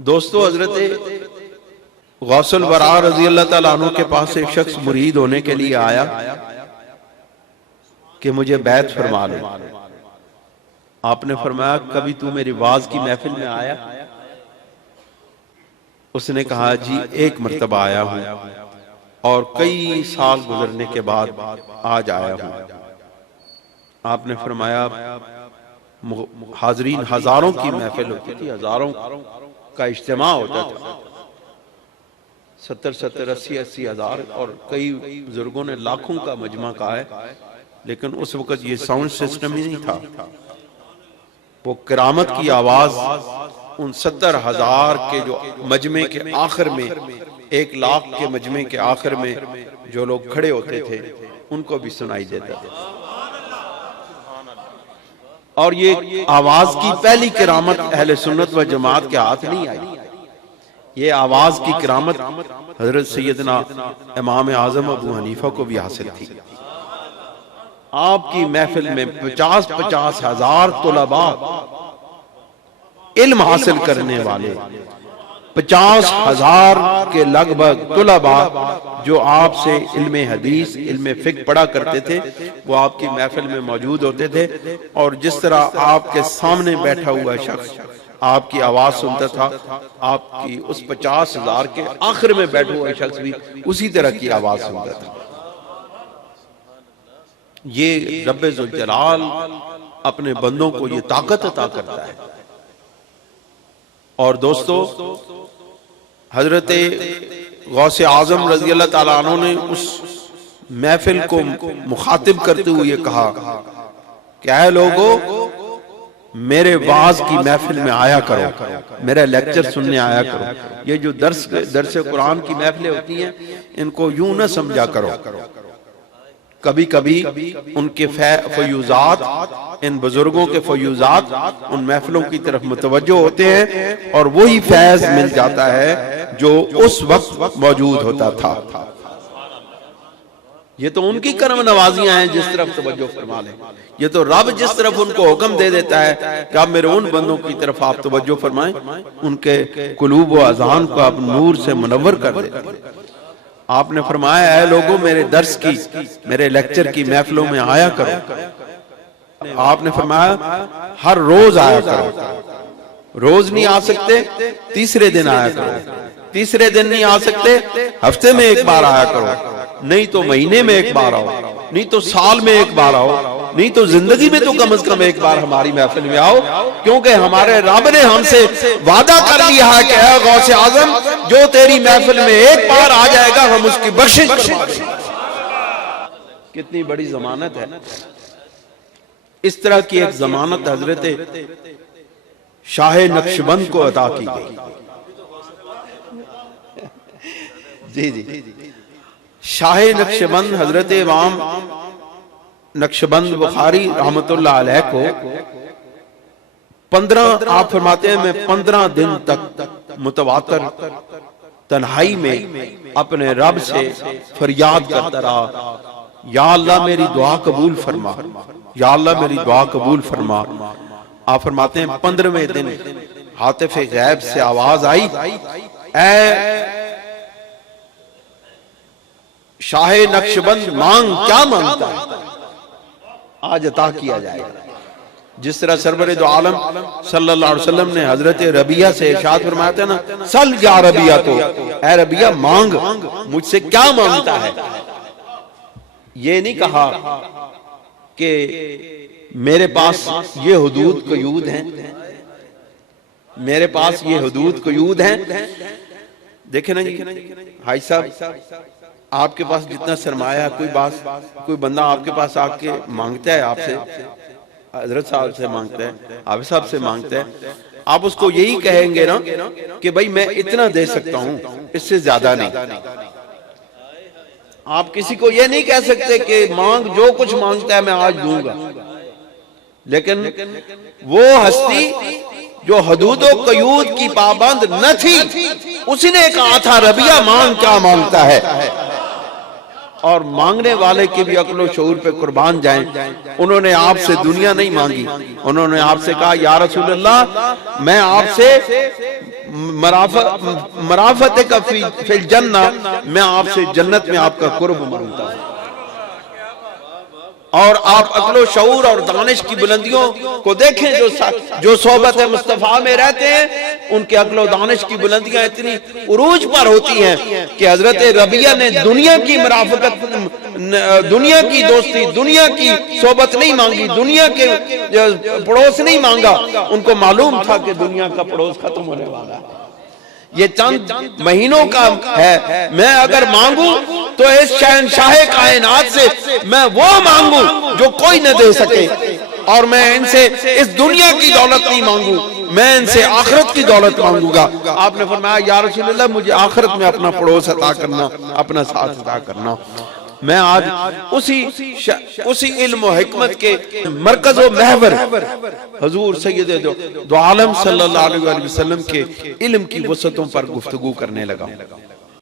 दोस्तों, हजरत गौसुल वरा रजी अल्लाह ताला अन्हु के पास एक शख्स मुरीद होने के लिए आया कि मुझे बैत फरमा लो। आपने फरमाया, कभी तू मेरी वाज की महफिल में आया? उसने कहा, जी एक मर्तबा आया हूं और कई साल गुजरने के बाद आज आया हूं। आपने फरमाया, हाजरीन हजारों की महफिल होती थी, हजारों का इज्तिमा होता था, 70-70, 80-80 हजार, और कई बुजुर्गों ने लाखों का मजमा कहा है। लेकिन उस वक्त ये साउंड सिस्टम ही नहीं था। वो किरामत की आवाज उन 70,000 के जो मजमे के आखिर में, 1 लाख के मजमे के आखिर में जो लोग खड़े होते थे उनको भी सुनाई देता था। और ये आवाज की पहली किरामत अहले सुन्नत व जमात के हाथ नहीं आई। ये आवाज की किरामत हजरत सैयदना इमाम आजम अबू हनीफा को भी हासिल थी। आपकी महफिल में 50-50 हजार तुलबा, इल्म हासिल करने वाले 50,000 के लगभग तुलबा जो आपसे इल्म हदीस, इल्म फिक्र पढ़ा करते थे, वो आपकी महफिल में मौजूद होते थे। और जिस तरह आपके सामने बैठा हुआ शख्स आपकी आवाज सुनता था, आपकी उस 50,000 के आखिर में बैठा हुआ शख्स भी उसी तरह की आवाज सुनता था। ये रब्बे जुल जलाल अपने बंदों को ये ताकत अता करता है। और दोस्तों, हजरत गौसे आजम रजी अल्लाह ताला अन्हु ने उस महफिल को मुखातिब करते हुए कहा, क्या है लोगों, मेरे वाज की महफिल में आया करो, मेरा लेक्चर सुनने आया करो। ये जो दर्स कुरान की महफिलें होती हैं, इनको यूं न समझा करो। कभी कभी उनके फयूजात, इन बुजुर्गों के फयूजात उन महफिलों की तरफ मुतवज्जो होते हैं और वही फैज मिल जाता है जो उस वक्त मौजूद होता था। ये तो उनकी करम नवाजियां हैं जिस तरफ तवज्जो फरमा लें। ये तो रब जिस तरफ उनको हुक्म दे देता है कि आप मेरे उन बंदों की तरफ आप तवज्जो फरमाएं, उनके कुलूब व अज़ान को आप नूर से मुनव्वर कर देते हैं। आपने फरमाया, ऐ लोगों, मेरे दर्स की, मेरे लेक्चर की महफिलों में आया करो। आपने फरमाया, हर रोज आया करो। रोज नहीं आ सकते, तीसरे दिन आया करो। तीसरे दिन नहीं आ सकते, हफ्ते में एक बार आया करो। नहीं तो महीने में एक बार आओ, नहीं तो साल में एक बार आओ, नहीं तो जिंदगी में तो कम से कम एक बार हमारी महफिल में आओ। क्योंकि हमारे रब ने हमसे वादा कर लिया है कि है गौसे आजम, जो तेरी महफिल में एक बार आ जाएगा हम उसकी बख्शिश करेंगे। कितनी बड़ी जमानत है। इस तरह की एक जमानत हजरत शाह नक्शबंद को अता की गई। जी जी, शाह नक्शबंद हजरत इमाम नक्शबंद बुखारी रहमतुल्लाह अलैह को 15, आप फरमाते हैं, मैं 15 दिन तक मुतवातर तन्हाई में अपने रब से फरियाद करता रहा, या अल्लाह मेरी दुआ कबूल फरमा, या अल्लाह मेरी दुआ कबूल फरमा। आप फरमाते हैं 15वें दिन हातिफ गैब से आवाज आई, ऐ शाह नक्शबंद, मांग, क्या मांगता है, आज अता किया जाएगा। जिस तरह सरवरे दो आलम सल्लल्लाहु अलैहि वसल्लम ने हजरत रबिया से इरशाद फरमाया था ना, सल या रबिया, तो ऐ रबिया मांग, मुझसे क्या मांगता है। ये नहीं कहा कि मेरे पास ये हुदूद कयूद हैं, मेरे पास ये हुदूद कयूद हैं। देखे ना जी भाई साहब, आपके पास जितना सरमाया है, कोई बंदा आपके पास आके मांगता है, आपसे, हजरत साहब से मांगता है, हाफिज साहब से मांगता है, आप उसको यही कहेंगे ना कि भाई मैं इतना दे सकता हूं, इससे ज्यादा नहीं। आप किसी को यह नहीं कह सकते कि मांग, जो कुछ मांगता है मैं आज दूंगा। लेकिन वो हस्ती जो हदूद व कयूद की पाबंद न थी, उसी ने कहा था, रबिया मांग, क्या मांगता है। और मांगने वाले के भी अक्ल और शऊर पे कुर्बान जाएं। उन्होंने आपसे दुनिया नहीं मांगी, उन्होंने आपसे कहा या रसूल अल्लाह मैं आपसे मराफत का फिल जन्ना, मैं आपसे जन्नत में आपका कुर्ब मांगता हूं। और आप अक्लो शऊर और दानिश की बुलंदियों को देखें, जो सोहबत मुस्तफा में रहते हैं उनके अक्लो दानिश की बुलंदियां इतनी उरूज पर होती हैं कि हजरत रबिया ने दुनिया की मराफकत, दुनिया की दोस्ती, दुनिया की सोहबत नहीं मांगी, दुनिया के पड़ोस नहीं मांगा। उनको मालूम था कि दुनिया का पड़ोस खत्म होने वाला है, ये चंद महीनों का है। मैं अगर मांगू तो इस शहंशाह कायनात से मैं वो मांगू जो कोई न दे सके, और मैं इनसे इस दुनिया की दौलत नहीं मांगू, मैं इनसे आखिरत की दौलत मांगूंगा। आपने फरमाया या रसूल अल्लाह मुझे आखिरत में अपना पड़ोस अता करना, अपना साथ अता करना। मैं आज उसी इल्म और हिकमत के मरकज व महवर हुजूर सैयद दो आलम सल्लल्लाहु अलैहि वसल्लम के इल्म की वसअतों पर गुफ्तगू करने लगा।